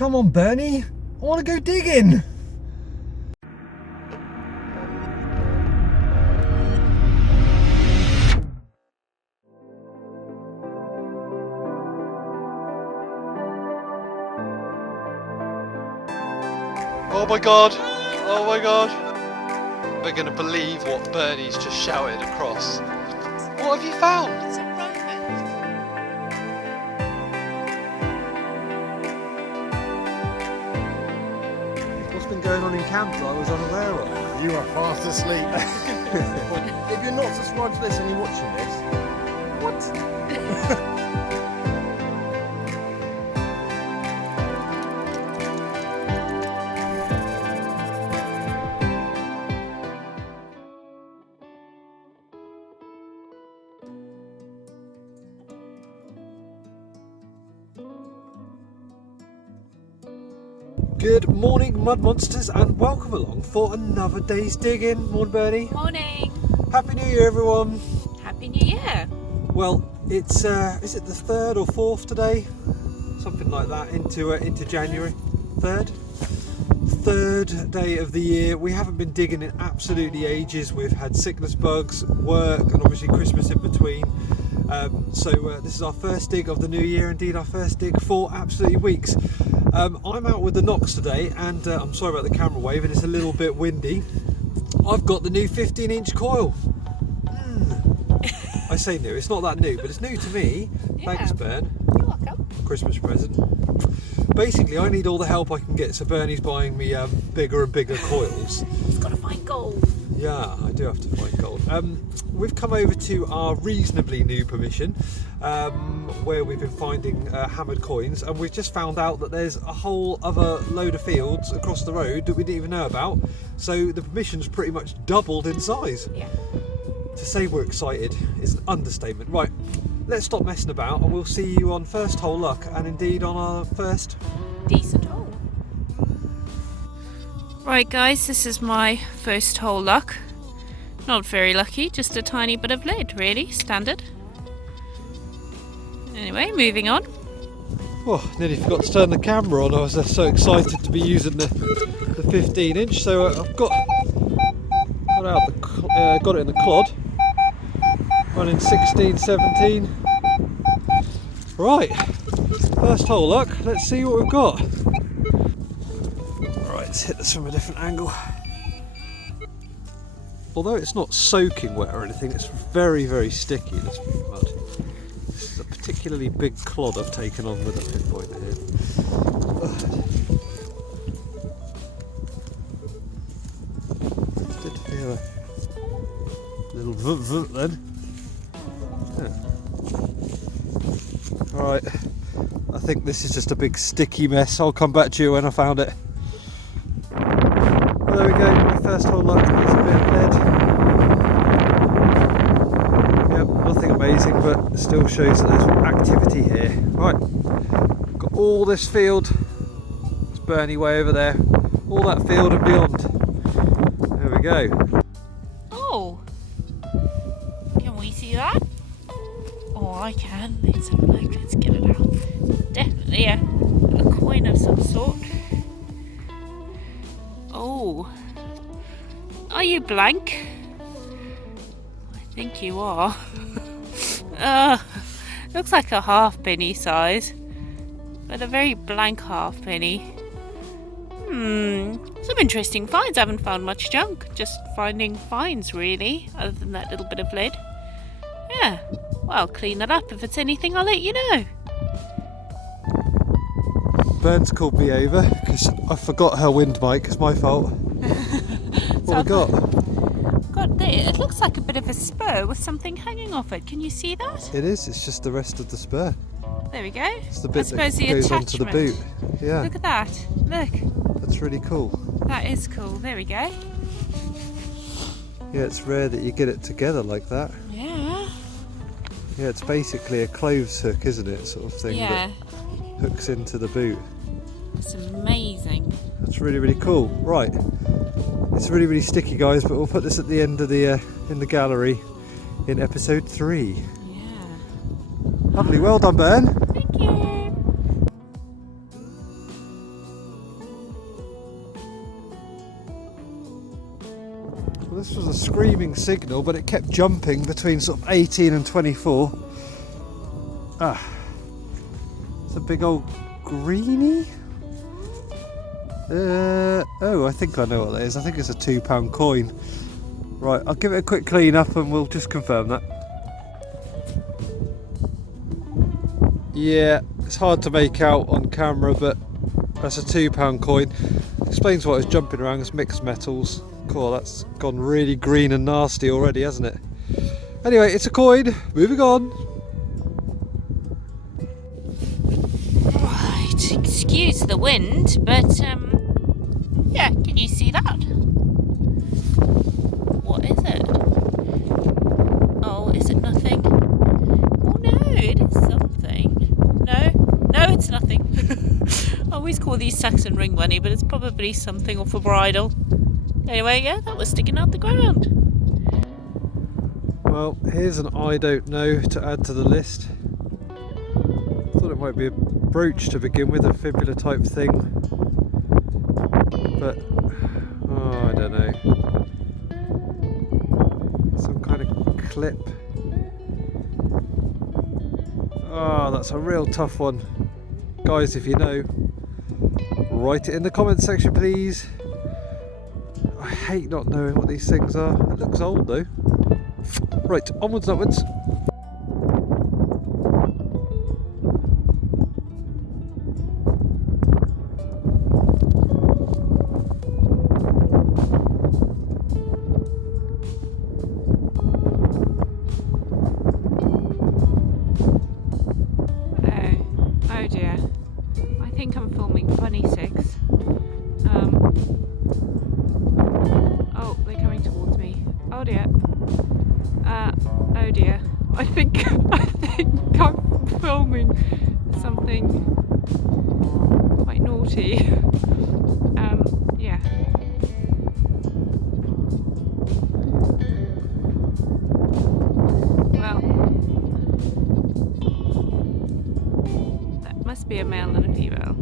Come on, Bernie. I want to go digging. Oh my god! Oh my god! We're gonna believe what Bernie's just shouted across. What have you found? What's been going on in camp that I was unaware of? You are fast asleep. If you're not subscribed to this and you're watching this, what? Good morning, mud monsters, and welcome along for another day's digging. Morning, Bernie. Morning. Happy New Year, everyone. Happy New Year. Well, it's is it the 3rd or 4th today? Something like that. Into January. Third day of the year. We haven't been digging in absolutely ages. We've had sickness bugs, work, and obviously Christmas in between. So this is our first dig of the new year, indeed our first dig for absolutely weeks. I'm out with the Knox today, and I'm sorry about the camera waving, it's a little bit windy. I've got the new 15-inch coil. I say new, it's not that new, but it's new to me. Yeah. Thanks, Bern. You're welcome. Christmas present. Basically, I need all the help I can get, so Bernie's buying me bigger and bigger coils. He's got to find gold. Yeah, I do have to find gold. We've come over to our reasonably new permission, where we've been finding hammered coins, and we've just found out that there's a whole other load of fields across the road that we didn't even know about. So the permission's pretty much doubled in size. Yeah. To say we're excited is an understatement. Right, let's stop messing about, and we'll see you on first hole luck, and indeed on our first Decent hole. Right guys, this is my first hole luck. Not very lucky, just a tiny bit of lead really, standard. Anyway, moving on. Oh, nearly forgot to turn the camera on. I was so excited to be using the 15-inch. So I've got it in the clod, running 16, 17. Right, first hole luck. Let's see what we've got. Right, let's hit this from a different angle. Although it's not soaking wet or anything, it's very, very sticky, this mud. This is a particularly big clod I've taken on with a pinpointer here. Did feel a little vroom then. Yeah. Alright, I think this is just a big sticky mess. I'll come back to you when I found it. Well, there we go, my first hole luck. There's a bit of lead. Yep, nothing amazing, but it still shows that there's activity here. Right, got all this field. It's Bernie way over there. All that field and beyond. There we go. Oh, can we see that? Oh, I can. Let's have a look. Let's get it out. Definitely a coin of some sort. Oh, are you blank? I think you are. Looks like a halfpenny size, but a very blank halfpenny. Some interesting finds. I haven't found much junk, just finding finds really, other than that little bit of lead. Yeah, well, I'll clean that up. If it's anything, I'll let you know. Bern's called me over because I forgot her wind mic. It's my fault. What have we got? Got there. It looks like a bit of a spur with something hanging off it. Can you see that? It is. It's just the rest of the spur. There we go. It's the bit I suppose that the goes attachment. onto the boot. Yeah, Look at that. Look. that's really cool. That is cool. There we go. Yeah, it's rare that you get it together like that. Yeah. Yeah, it's basically a clothes hook, isn't it? Sort of thing Yeah. that hooks into the boot. It's amazing. That's really, really cool. Right, it's really, really sticky, guys, but we'll put this at the end of the in the gallery in episode 3. Yeah. Lovely, well done, Ben. Thank you. Well, this was a screaming signal, but it kept jumping between sort of 18 and 24. Ah, it's a big old greenie. Oh, I think I know what that is. I think it's a £2 coin. Right, I'll give it a quick clean up and we'll just confirm that. Yeah, it's hard to make out on camera, but that's a £2 coin. Explains what it's jumping around. It's mixed metals. Cool, that's gone really green and nasty already, hasn't it? Anyway, it's a coin. Moving on. Right, excuse the wind, but yeah, can you see that? What is it? Oh, is it nothing? Oh no, it is something. No, it's nothing. I always call these Saxon ring money, but it's probably something off a bridle. Anyway, yeah, that was sticking out the ground. Well, here's an I don't know to add to the list. Thought it might be a brooch to begin with, a fibula type thing. But, oh, I don't know. Some kind of clip. Oh, that's a real tough one. Guys, if you know, write it in the comments section, please. I hate not knowing what these things are. It looks old though. Right, onwards and upwards. Oh dear. I think I'm filming funny six. Oh, they're coming towards me. Oh dear. Oh dear. I think I'm filming something quite naughty. Yeah. Well, that must be a male and a female.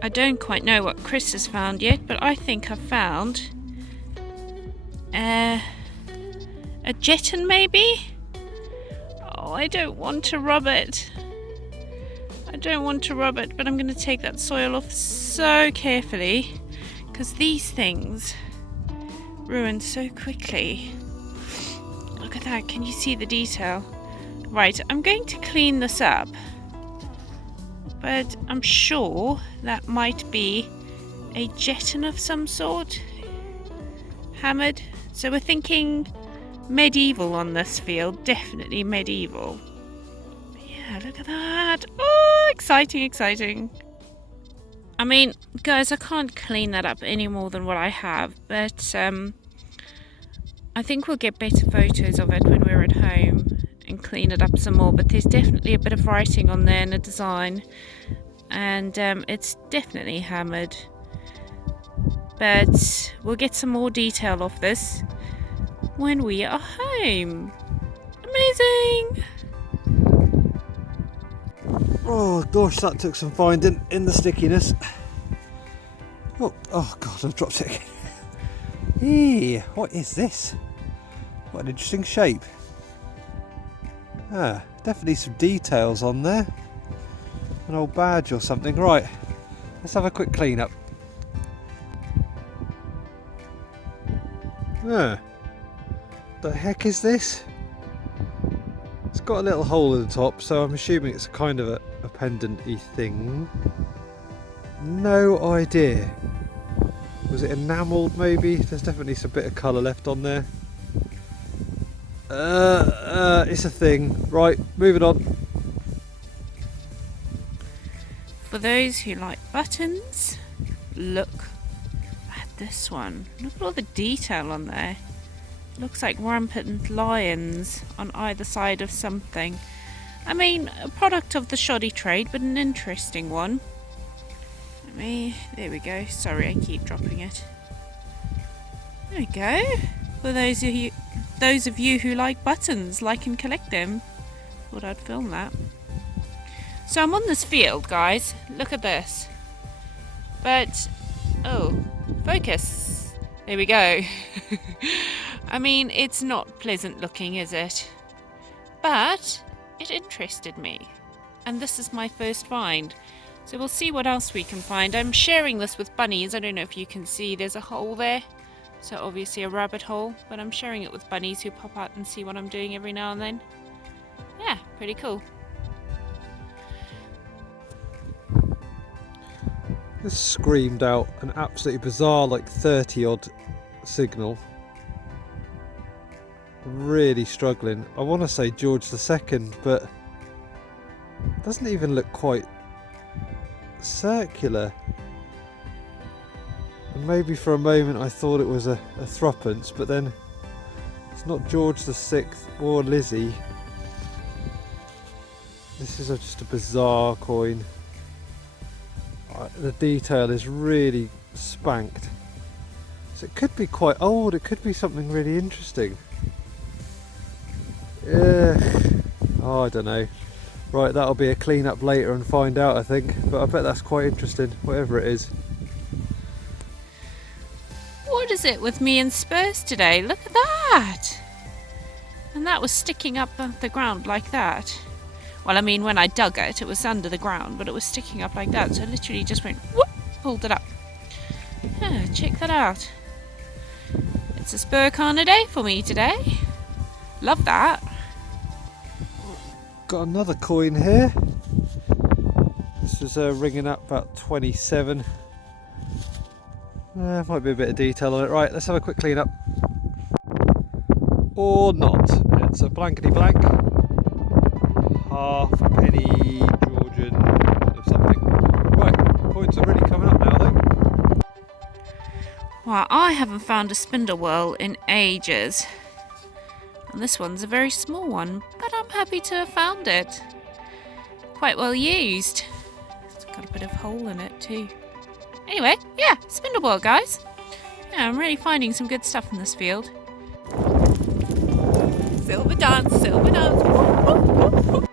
I don't quite know what Chris has found yet, but I think I've found a jeton maybe? Oh, I don't want to rub it. I don't want to rub it, but I'm going to take that soil off so carefully because these things ruin so quickly. Look at that, can you see the detail? Right, I'm going to clean this up. But I'm sure that might be a jeton of some sort. Hammered. So we're thinking medieval on this field. Definitely medieval. Yeah, look at that. Oh, exciting, exciting. I mean, guys, I can't clean that up any more than what I have. But I think we'll get better photos of it when we're at home and clean it up some more, but there's definitely a bit of writing on there in the design, and it's definitely hammered, but we'll get some more detail of this when we are home. Amazing! Oh gosh, that took some finding in the stickiness. Oh god, I've dropped it again. Eee, what is this? What an interesting shape. Ah, definitely some details on there. An old badge or something. Right, let's have a quick clean up. Ah, the heck is this? It's got a little hole in the top, so I'm assuming it's kind of a pendant-y thing. No idea. Was it enamelled maybe? There's definitely some bit of colour left on there. It's a thing. Right, moving on. For those who like buttons, look at this one. Look at all the detail on there. Looks like rampant lions on either side of something. I mean, a product of the shoddy trade, but an interesting one. Let me. There we go. Sorry, I keep dropping it. There we go. For those of you who like buttons, like and collect them, thought I'd film that. So I'm on this field, guys. Look at this. But oh, focus. There we go. I mean, it's not pleasant looking, is it? But it interested me, and this is my first find. So we'll see what else we can find. I'm sharing this with bunnies. I don't know if you can see, there's a hole there. So obviously a rabbit hole, but I'm sharing it with bunnies who pop out and see what I'm doing every now and then. Yeah, pretty cool. This screamed out an absolutely bizarre, like 30 odd signal. Really struggling. I want to say George II, but it doesn't even look quite circular. And maybe for a moment I thought it was a threepence, but then it's not George VI or Lizzie. This is just a bizarre coin. The detail is really spanked. So it could be quite old, it could be something really interesting. Oh, I don't know. Right, that'll be a clean up later and find out, I think. But I bet that's quite interesting, whatever it is. What is it with me and Spurs today? Look at that! And that was sticking up the ground like that. Well, I mean, when I dug it, it was under the ground, but it was sticking up like that. So I literally just went whoop, pulled it up. Yeah, check that out. It's a Spur Corner day for me today. Love that. Got another coin here. This was ringing up about 27. Might be a bit of detail on it. Right, let's have a quick clean up. Or not. It's a blankety blank. Half penny Georgian of something. Right, coins are really coming up now though. Well, I haven't found a spindle whirl in ages. And this one's a very small one, but I'm happy to have found it. Quite well used. It's got a bit of hole in it too. Anyway, yeah, spindle whirl, guys. Yeah, I'm really finding some good stuff in this field. Silver dance, silver dance. Woo, woo, woo, woo.